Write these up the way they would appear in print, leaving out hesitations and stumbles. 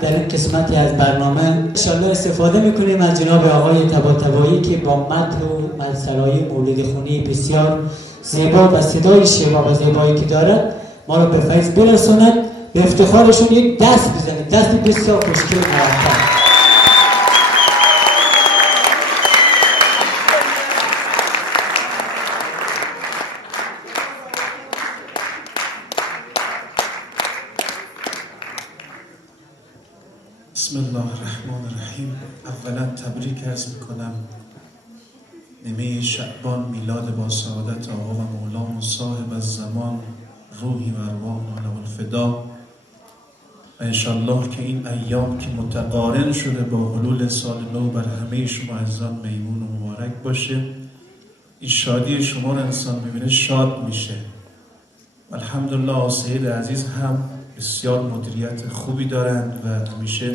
در این قسمتی از برنامه انشالله استفاده میکنیم از جناب آقای طباطبایی که با متن و مسائل مولد خونی بسیار زیبا و صدای شیوا و زیبایی که دارد ما رو به فیض برسوند. به افتخارشون یک دست بزنید، دست بسیار خوشگل و مرتب. بسم الله الرحمن الرحیم. اولا تبریک عرض میکنم نیمه شعبان میلاد با سعادت آقا و مولامون صاحب الزمان روحی و ارواحنا له الفدا و انشالله که این ایام که متقارن شده با حلول سال نو بر همه شما عزیزان میمون و مبارک باشه. این شادی شما رو انسان میبینه شاد میشه. الحمدلله سید عزیز هم بسیار مدیریت خوبی دارند و همیشه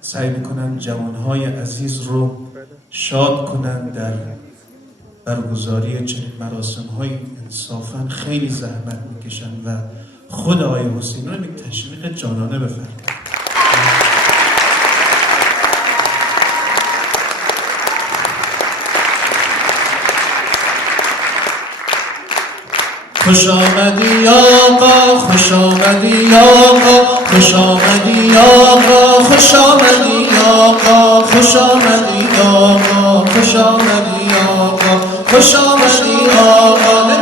سعی میکنن جوانهای عزیز رو شاد کنند. در برگزاری چنین مراسم‌های انصافاً خیلی زحمت میکشن و خود آقای حسین رو یک تشویق جانانه بفرمایید. خوش آمدی آقا، خوش آمدی آقا، خوش آمدی آقا، خوش آمدی آقا، خوش آمدی آقا، خوش آمدی آقا، خوش آمدی آقا،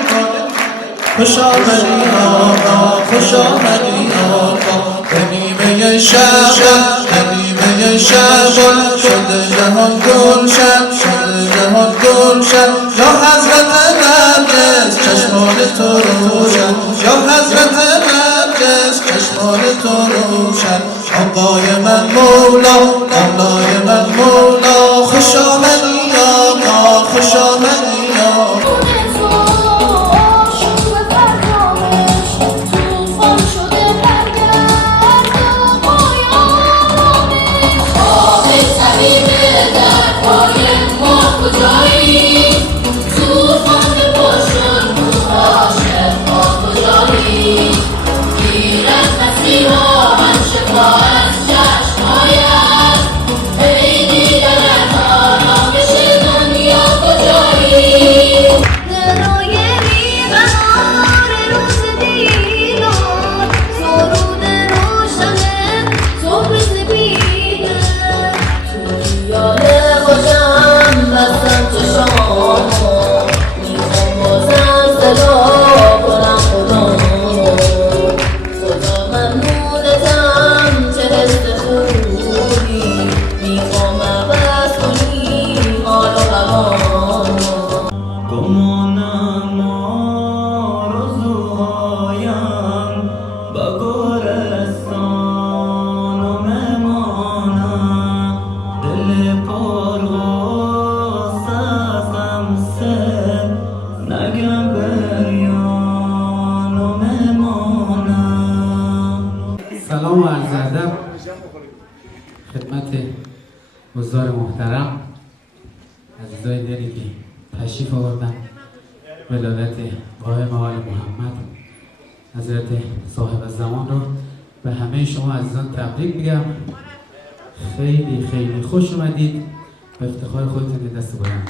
خوش آمدی آقا، خوش آمدی آقا. به نیمه شعبان، به نیمه شعبان شده جهان گلشن، شده جهان گلشن. یا حضرت نرگس چشمان تو روشن، یا حضرت نرگس چشمان تو روشن. آقای من مولا، مولای من مولا، خوش آمدی آقا، خوش آمدی آقا. سلام و عرض ادب خدمت حضار محترم، عزیزای دلی که تشریف آوردن، ولادت قائم آل محمد حضرت صاحب الزمان رو به همه شما عزیزان تبریک میگم. خیلی خیلی خوش اومدید. به افتخار خودتون دست بلند.